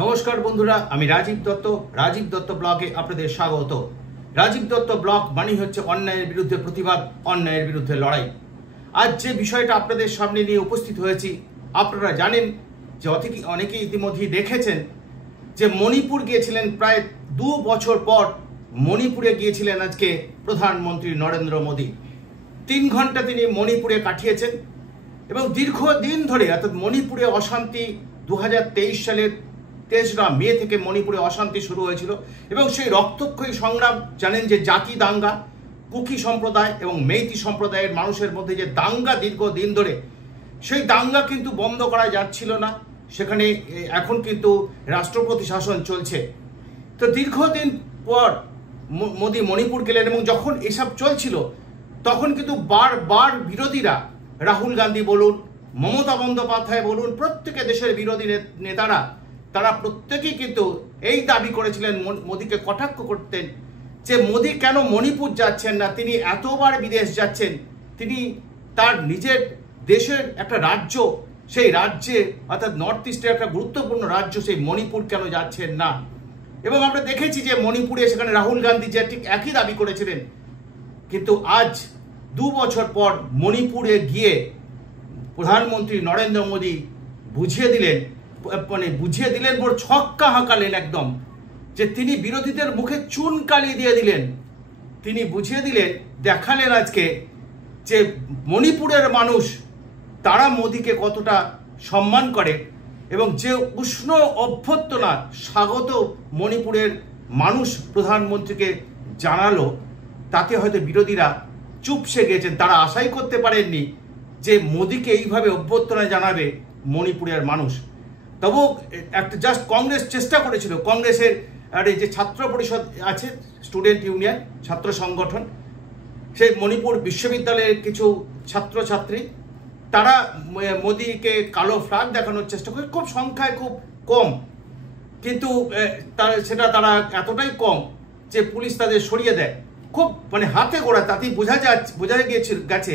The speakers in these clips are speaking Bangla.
নমস্কার বন্ধুরা, আমি রাজীব দত্ত। রাজীব দত্ত ব্লগে আপনাদের স্বাগত। রাজীব দত্ত ব্লগ মানে হচ্ছে অন্যায়ের বিরুদ্ধে প্রতিবাদ, অন্যায়ের বিরুদ্ধে লড়াই। আজ যে বিষয়টা আপনাদের সামনে নিয়ে উপস্থিত হয়েছি, আপনারা জানেন যে অনেকেই ইতিমধ্যেই দেখেছেন যে মণিপুর গিয়েছিলেন প্রায় 2 বছর পর। মণিপুরে গিয়েছিলেন আজকে প্রধানমন্ত্রী নরেন্দ্র মোদী। 3 ঘন্টা তিনি মণিপুরে কাটিয়েছেন এবং দীর্ঘদিন ধরে, অর্থাৎ মণিপুরে অশান্তি 2023 সালের 23 মে থেকে মণিপুরে অশান্তি শুরু হয়েছিল এবং সেই রক্তক্ষয়ী সংগ্রাম জানেন যে জাতি দাঙ্গা, কুকি সম্প্রদায় এবং মেইতি সম্প্রদায়ের মানুষের মধ্যে যে দাঙ্গা দীর্ঘদিন ধরে, সেই দাঙ্গা কিন্তু বন্ধ করা যাচ্ছিল না। সেখানে এখন কিন্তু রাষ্ট্রপতি শাসন চলছে। তো দীর্ঘদিন পর মোদী মণিপুর গেলেন এবং যখন এসব চলছিল তখন কিন্তু বারবার বিরোধীরা, রাহুল গান্ধী বলুন, মমতা বন্দ্যোপাধ্যায় বলুন, প্রত্যেকে দেশের বিরোধী নেতারা, তারা প্রত্যেকেই কিন্তু এই দাবি করেছিলেন, মোদীকে কটাক্ষ করতেন যে মোদী কেন মণিপুর যাচ্ছেন না, তিনি এতবার বিদেশ যাচ্ছেন, তিনি তার নিজের দেশের একটা রাজ্য, সেই রাজ্যে অর্থাৎ নর্থ ইস্টের একটা গুরুত্বপূর্ণ রাজ্য সেই মণিপুর কেন যাচ্ছেন না। এবং আমরা দেখেছি যে মণিপুরে সেখানে রাহুল গান্ধী যে ঠিক একই দাবি করেছিলেন। কিন্তু আজ 2 বছর পর মণিপুরে গিয়ে প্রধানমন্ত্রী নরেন্দ্র মোদী বুঝিয়ে দিলেন বড় ছক্কা হাঁকালেন একদম, যে তিনি বিরোধীদের মুখে চুন কালি দিয়ে দিলেন। তিনি বুঝিয়ে দিলেন, দেখালেন আজকে যে মণিপুরের মানুষ তারা মোদীকে কতটা সম্মান করে এবং যে উষ্ণ অভ্যর্থনা স্বাগত মণিপুরের মানুষ প্রধানমন্ত্রীকে জানালো, তাতে হয়তো বিরোধীরা চুপসে গেছেন। তারা আশাই করতে পারেননি যে মোদীকে এইভাবে অভ্যর্থনা জানাবে মণিপুরের মানুষ। তবু একটা জাস্ট কংগ্রেস চেষ্টা করেছিল, কংগ্রেসের যে ছাত্র পরিষদ আছে, স্টুডেন্ট ইউনিয়ন, ছাত্র সংগঠন, সেই মণিপুর বিশ্ববিদ্যালয়ের কিছু ছাত্রছাত্রী, তারা মোদীকে কালো ফ্ল্যাগ দেখানোর চেষ্টা করে, খুব সংখ্যায় খুব কম, কিন্তু সেটা তারা এতটাই কম যে পুলিশ তাদের সরিয়ে দেয়। খুব হাতে গোড়া, তাতেই বোঝা গেছে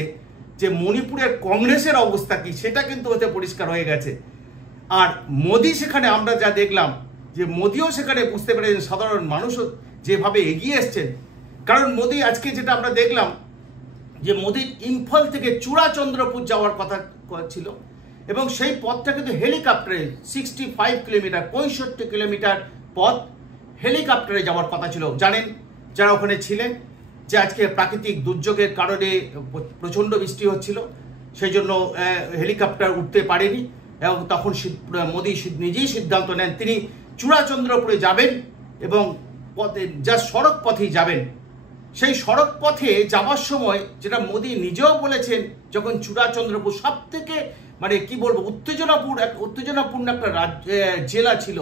যে মণিপুরের কংগ্রেসের অবস্থা কি, সেটা কিন্তু হতে পরিষ্কার হয়ে গেছে। আর মোদী সেখানে আমরা যা দেখলাম, যে মোদীও সেখানে বুঝতে পেরেছেন সাধারণ মানুষও যেভাবে এগিয়ে এসছেন। কারণ মোদী আজকে যেটা আমরা দেখলাম যে মোদীর ইম্ফল থেকে চূড়াচন্দ্রপুর যাওয়ার কথা ছিল এবং সেই পথটা কিন্তু হেলিকপ্টারে 65 কিলোমিটার, 65 কিলোমিটার পথ হেলিকপ্টারে যাওয়ার কথা ছিল। জানেন যারা ওখানে ছিলেন যে আজকে প্রাকৃতিক দুর্যোগের কারণে প্রচণ্ড বৃষ্টি হচ্ছিল, সেই জন্য হেলিকপ্টার উঠতে পারেনি এবং তখন মোদী নিজেই সিদ্ধান্ত নেন তিনি চূড়াচন্দ্রপুরে যাবেন এবং সড়ক পথেই যাবেন। সেই সড়ক পথে যাওয়ার সময়, যেটা মোদী নিজেও বলেছেন, যখন চূড়াচন্দ্রপুর সব থেকে উত্তেজনাপূর্ণ একটা জেলা ছিল,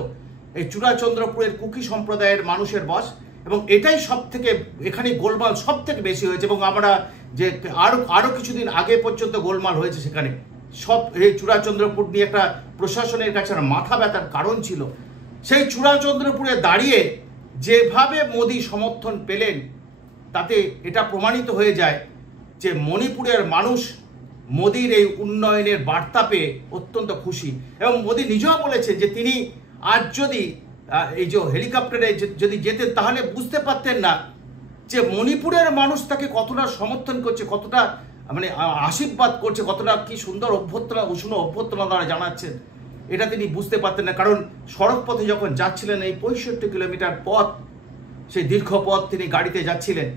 এই চূড়াচন্দ্রপুরের কুকি সম্প্রদায়ের মানুষের বস, এবং এটাই এখানে গোলমাল সব থেকে বেশি হয়েছে। এবং আমরা যে আরো কিছুদিন আগে পর্যন্ত গোলমাল হয়েছে সেখানে, সব এই চূড়াচন্দ্রপুর নিয়ে একটা প্রশাসনের কাছে মাথা ব্যথার কারণ ছিল। সেই চূড়াচন্দ্রপুরে দাঁড়িয়ে যেভাবে মোদী সমর্থন পেলেন, তাতে এটা প্রমাণিত হয়ে যায় যে মণিপুরের মানুষ মোদীর এই উন্নয়নের বার্তা পেয়ে অত্যন্ত খুশি। এবং মোদী নিজেও বলেছেন যে তিনি আজ যদি এই যে হেলিকপ্টারে যদি যেতেন, তাহলে বুঝতে পারতেন না যে মণিপুরের মানুষ তাকে কতটা সমর্থন করছে, কতটা আশীর্বাদ করছে, কতটা কি সুন্দর উষ্ণ অভ্যর্থনা তারা জানাচ্ছেন, এটা তিনি বুঝতে পারতেন না। কারণ সড়ক পথে যখন যাচ্ছিলেন, এই 65 কিলোমিটার পথ, সেই দীর্ঘ পথ তিনি গাড়িতে যাচ্ছিলেন,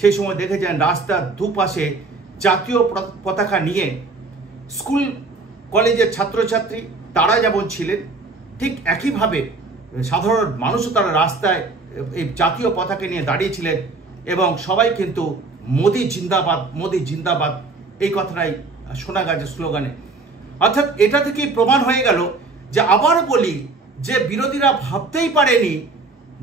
সেই সময় দেখেছেন রাস্তার দুপাশে জাতীয় পতাকা নিয়ে স্কুল কলেজের ছাত্রছাত্রী তারা যেমন ছিলেন, ঠিক একইভাবে সাধারণ মানুষও তারা রাস্তায় এই জাতীয় পতাকা নিয়ে দাঁড়িয়েছিলেন এবং সবাই কিন্তু মোদী জিন্দাবাদ, মোদী জিন্দাবাদ এই কথাটাই শোনা গেছে স্লোগানে। অর্থাৎ এটা থেকেই প্রমাণ হয়ে গেল যে, আবার বলি, যে বিরোধীরা ভাবতেই পারেনি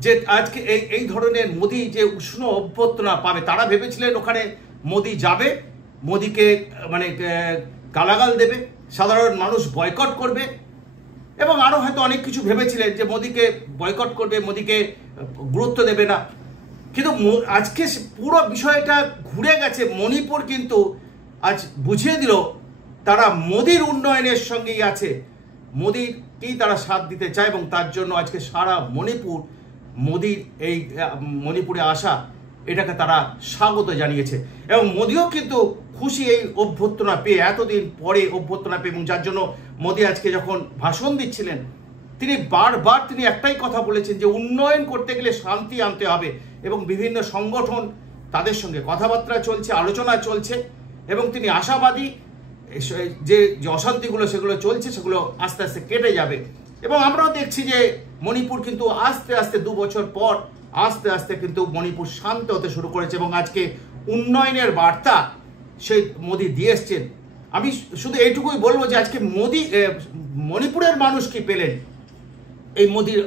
যে আজকে এই ধরনের মোদী যে উষ্ণ অভ্যর্থনা পাবে। তারা ভেবেছিলেন ওখানে মোদী যাবে, মোদীকে গালাগাল দেবে, সাধারণ মানুষ বয়কট করবে এবং আরো হয়তো অনেক কিছু ভেবেছিলেন যে মোদীকে বয়কট করবে, মোদীকে গুরুত্ব দেবে না। কিন্তু আজকে পুরো বিষয়টা ঘুরে গেছে। মণিপুর কিন্তু আজ বুঝিয়ে দিল তারা মোদীর উন্নয়নের সঙ্গেই আছে, মোদীর মোদিকেই তারা সাথ দিতে চায় এবং তার জন্য আজকে সারা মণিপুর মোদির এই মণিপুরে আসা এটাকে তারা স্বাগত জানিয়েছে এবং মোদিও কিন্তু খুশি এই অভ্যর্থনা পেয়ে, এতদিন পরে অভ্যর্থনা পেয়ে। এবং যার জন্য মোদি আজকে যখন ভাষণ দিচ্ছিলেন তিনি বারবার একটাই কথা বলেছেন যে উন্নয়ন করতে গেলে শান্তি আনতে হবে এবং বিভিন্ন সংগঠন তাদের সঙ্গে কথাবার্তা চলছে, আলোচনা চলছে এবং তিনি আশাবাদী যে অশান্তিগুলো সেগুলো চলছে সেগুলো আস্তে আস্তে কেটে যাবে। এবং আমরাও দেখছি যে মণিপুর কিন্তু আস্তে আস্তে 2 বছর পর আস্তে আস্তে কিন্তু মণিপুর শান্ত হতে শুরু করেছে এবং আজকে উন্নয়নের বার্তা সেই মোদি দিয়ে এসছেন। আমি শুধু এইটুকুই বলবো যে আজকে মোদি মণিপুরের মানুষ কি পেলেন এই মোদির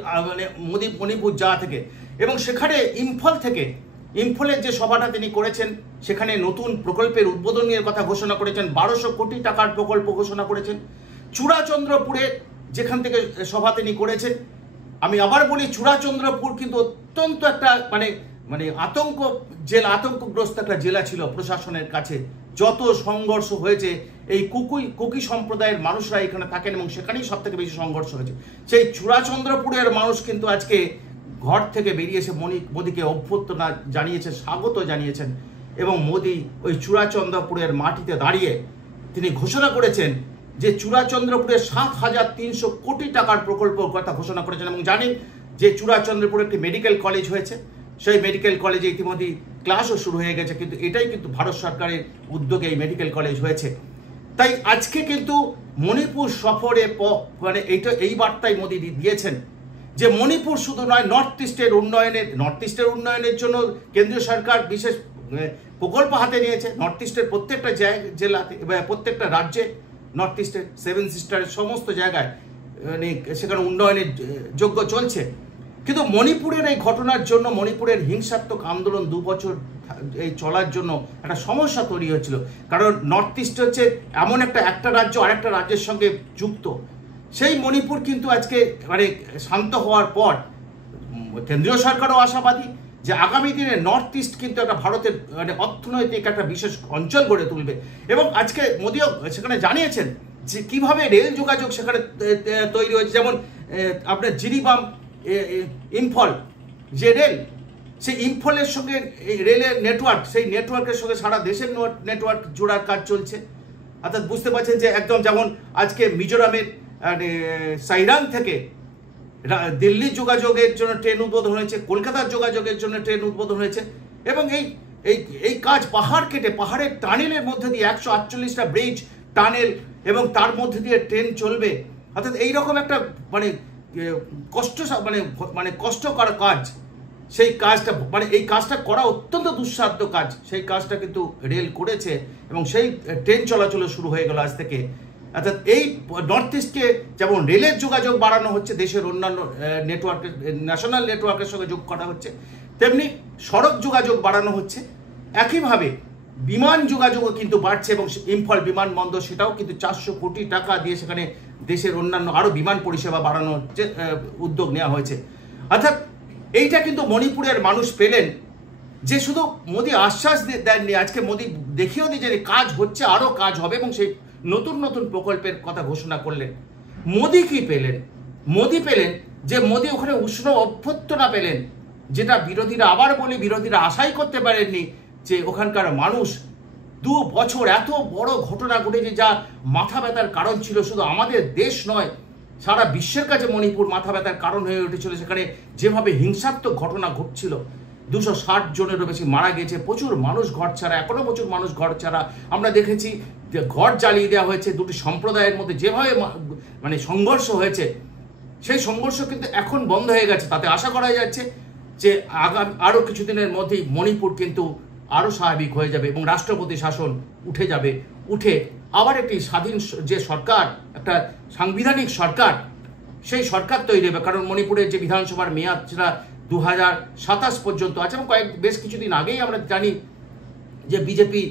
মণিপুর যাওয়া থেকে, এবং সেখানে ইম্ফলের যে সভাটা তিনি করেছেন সেখানে নতুন প্রকল্পের উদ্বোধনের কথা ঘোষণা করেছেন, 1200 কোটি টাকার প্রকল্প ঘোষণা করেছেন। চূড়াচন্দ্রপুরে যেখান থেকে সভা তিনি করেছেন, আমি আবার বলি চূড়াচন্দ্রপুর কিন্তু অত্যন্ত একটা আতঙ্কগ্রস্ত একটা জেলা ছিল প্রশাসনের কাছে। যত সংঘর্ষ হয়েছে এই কুকি সম্প্রদায়ের মানুষরা এখানে থাকেন এবং সেখানেই সব থেকে বেশি সংঘর্ষ হয়েছে। সেই চূড়াচন্দ্রপুরের মানুষ কিন্তু আজকে ঘর থেকে বেরিয়েছে মোদিকে অভ্যর্থনা জানিয়েছে, স্বাগত জানিয়েছেন এবং মোদি ওই চূড়াচন্দ্রপুরের মাটিতে দাঁড়িয়ে তিনি ঘোষণা করেছেন যে চূড়াচন্দ্রপুরে 7,300 কোটি টাকার প্রকল্পের কথা ঘোষণা করেছেন। এবং জানেন যে চূড়াচন্দ্রপুরে একটি মেডিকেল কলেজ হয়েছে, সেই মেডিকেল কলেজে ইতিমধ্যেই ক্লাসও শুরু হয়ে গেছে, কিন্তু এটাই কিন্তু ভারত সরকারের উদ্যোগে এই মেডিকেল কলেজ হয়েছে। তাই আজকে কিন্তু মণিপুর সফরে এই বার্তাই মোদি দিয়েছেন যে মণিপুর শুধু নয়, নর্থ ইস্টের উন্নয়নের জন্য কেন্দ্রীয় সরকার বিশেষ প্রকল্প হাতে নিয়েছে। নর্থ ইস্টের প্রত্যেকটা জেলাতে, প্রত্যেকটা রাজ্যে, নর্থ ইস্টের 7 সিস্টারের সমস্ত জায়গায় সেখানে উন্নয়নের যোগ্য চলছে। কিন্তু মণিপুরের এই ঘটনার জন্য, মণিপুরের হিংসাত্মক আন্দোলন 2 বছর এই চলার জন্য একটা সমস্যা তৈরি হচ্ছিল। কারণ নর্থ ইস্ট হচ্ছে এমন একটা রাজ্য আরেকটা রাজ্যের সঙ্গে যুক্ত। সেই মণিপুর কিন্তু আজকে শান্ত হওয়ার পর কেন্দ্রীয় সরকারও আশাবাদী যে আগামী দিনে নর্থ ইস্ট কিন্তু একটা ভারতের অর্থনৈতিক একটা বিশেষ অঞ্চল গড়ে তুলবে। এবং আজকে মোদিও সেখানে জানিয়েছেন যে কিভাবে রেল যোগাযোগ সেখানে তৈরি হয়েছে। যেমন আপনার জিরিবাম ইম্ফল যে রেল, সেই ইম্ফলের সঙ্গে রেলের নেটওয়ার্ক, সেই নেটওয়ার্কের সঙ্গে সারা দেশের নেটওয়ার্ক জোড়ার কাজ চলছে। অর্থাৎ বুঝতে পারছেন যে একদম যেমন আজকে মিজোরামের সাইরাং থেকে দিল্লির যোগাযোগের জন্য ট্রেন উদ্বোধন হয়েছে, কলকাতার যোগাযোগের জন্য ট্রেন উদ্বোধন হয়েছে। এবং এই কাজ পাহাড় কেটে, পাহাড়ের টানেলের মধ্যে দিয়ে 148টা ব্রিজ, টানেল এবং তার মধ্যে দিয়ে ট্রেন চলবে। অর্থাৎ এইরকম একটা কষ্টকর কাজ, সেই কাজটা এই কাজটা করা অত্যন্ত দুঃসাধ্য কাজ, সেই কাজটা কিন্তু রেল করেছে এবং সেই ট্রেন চলাচল শুরু হয়ে গেল আজ থেকে। অর্থাৎ এই নর্থ ইস্টকে যেমন রেলের যোগাযোগ বাড়ানো হচ্ছে, দেশের অন্যান্য নেটওয়ার্কের, ন্যাশনাল নেটওয়ার্কের সঙ্গে যোগ করা হচ্ছে, তেমনি সড়ক যোগাযোগ বাড়ানো হচ্ছে। একইভাবে বিমান যোগাযোগও কিন্তু বাড়ছে এবং ইম্ফল বিমানবন্দর সেটাও কিন্তু 400 কোটি টাকা দিয়ে সেখানে দেশের অন্যান্য আরও বিমান পরিষেবা বাড়ানোর উদ্যোগ নেওয়া হয়েছে। অর্থাৎ এইটা কিন্তু মণিপুরের মানুষ পেলেন যে শুধু মোদি আশ্বাস দেননি, আজকে মোদি দেখিয়েও দিয়েছেন কাজ হচ্ছে, আরও কাজ হবে এবং সেই নতুন নতুন প্রকল্পের কথা ঘোষণা করলেন। মোদি কি পেলেন? মোদি পেলেন যে মোদি ওখানে উষ্ণ অভ্যর্থনা পেলেন, যেটা বিরোধীরা আশাই করতে পারেননি যে ওখানকার মানুষ 2 বছর এত বড় ঘটনা ঘটেছে যা মাথা ব্যথার কারণ ছিল। শুধু আমাদের দেশ নয়, সারা বিশ্বের কাছে মণিপুর মাথা ব্যথার কারণ হয়ে উঠেছিল। সেখানে যেভাবে হিংসাত্মক ঘটনা ঘটছিল, 260 জনেরও বেশি মারা গেছে, প্রচুর মানুষ ঘর ছাড়া, এখনো প্রচুর মানুষ ঘর ছাড়া। আমরা দেখেছি যে ঘর জ্বালিয়ে দেওয়া হয়েছে, দুটি সম্প্রদায়ের মধ্যে যেভাবে সংঘর্ষ হয়েছে, সেই সংঘর্ষ কিন্তু এখন বন্ধ হয়ে গেছে। তাতে আশা করা যাচ্ছে যে আরও কিছুদিনের মধ্যেই মণিপুর কিন্তু আরও স্বাভাবিক হয়ে যাবে এবং রাষ্ট্রপতি শাসন উঠে যাবে, উঠে আবার একটি স্বাধীন যে সরকার, একটা সাংবিধানিক সরকার, সেই সরকার তৈরি হবে। কারণ মণিপুরের যে বিধানসভার মেয়াদ সেটা 2027 পর্যন্ত আছে এবং বেশ কিছুদিন আগেই আমরা জানি যে বিজেপি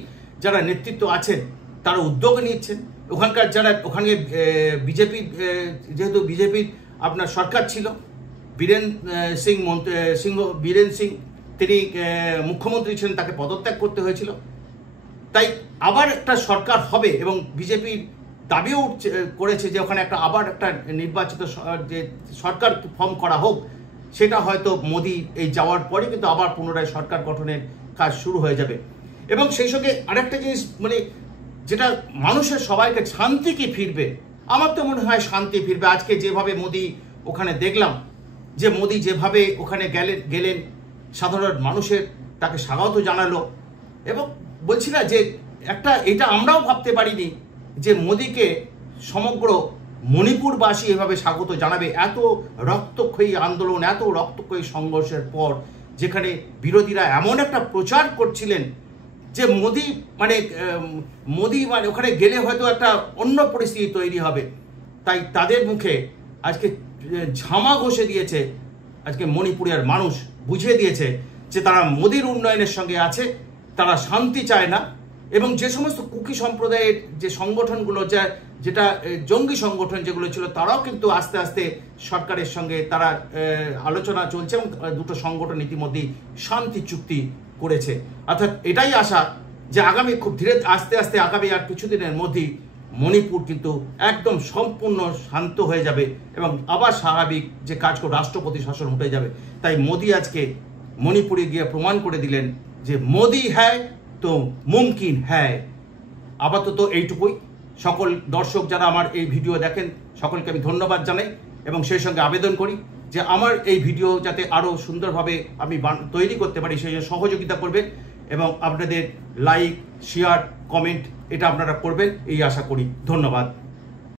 যারা নেতৃত্ব আছেন তারা উদ্যোগ নিচ্ছেন। ওখানে বিজেপি, যেহেতু বিজেপির আপনার সরকার ছিল, বীরেন সিং তিনি মুখ্যমন্ত্রী ছিলেন, তাকে পদত্যাগ করতে হয়েছিল। তাই আবার একটা সরকার হবে এবং বিজেপির দাবিও করেছে যে ওখানে আবার একটা নির্বাচিত যে সরকার ফর্ম করা হোক, সেটা হয়তো মোদি এই যাওয়ার পরে কিন্তু আবার পুনরায় সরকার গঠনের কাজ শুরু হয়ে যাবে। এবং সেই সঙ্গে আরেকটা জিনিস মানে যেটা মানুষের সবাইকে শান্তি কি ফিরবে, আমার তো মনে হয় শান্তি ফিরবে। আজকে যেভাবে মোদি ওখানে দেখলাম, যে মোদি যেভাবে ওখানে গেলেন সাধারণ মানুষের তাকে স্বাগত জানালো, এবং বলছি না যে এটা আমরাও ভাবতে পারিনি যে মোদিকে সমগ্র মণিপুরবাসী এভাবে স্বাগত জানাবে। এত রক্তক্ষয়ী আন্দোলন, এত রক্তক্ষয়ী সংঘর্ষের পর, যেখানে বিরোধীরা এমন একটা প্রচার করছিলেন যে মোদি মানে ওখানে গেলে হয়তো একটা অন্য পরিস্থিতি তৈরি হবে, তাই তাদের মুখে আজকে ঝামা ঘষে দিয়েছে। আজকে মণিপুরের মানুষ বুঝিয়ে দিয়েছে যে তারা মোদির উন্নয়নের সঙ্গে আছে, তারা শান্তি চায় না। এবং যে সমস্ত কুকি সম্প্রদায়ের যে সংগঠনগুলো, যেটা জঙ্গি সংগঠন যেগুলো ছিল, তারাও কিন্তু আস্তে আস্তে সরকারের সঙ্গে তারা আলোচনা চলছে, এবং দুটো সংগঠন ইতিমধ্যেই শান্তি চুক্তি করেছে। অর্থাৎ এটাই আশা যে আগামী খুব ধীরে আস্তে আস্তে আগামী আর কিছুদিনের মধ্যেই মণিপুর কিন্তু একদম সম্পূর্ণ শান্ত হয়ে যাবে এবং আবার স্বাভাবিক যে কাজ করে রাষ্ট্রপতি শাসন উঠে যাবে। তাই মোদি আজকে মণিপুরে গিয়ে প্রমাণ করে দিলেন যে মোদি হ্যায় তো মুমকিন হ্যায়। আপাতত এইটুকুই। সকল দর্শক যারা আমার এই ভিডিও দেখেন, সকলকে আমি ধন্যবাদ জানাই এবং সেই সঙ্গে আবেদন করি যে আমার এই ভিডিও যাতে আরও সুন্দরভাবে আমি তৈরি করতে পারি, সেই জন্য সহযোগিতা করবেন এবং আপনাদের লাইক, শেয়ার, কমেন্ট এটা আপনারা করবেন, এই আশা করি। ধন্যবাদ।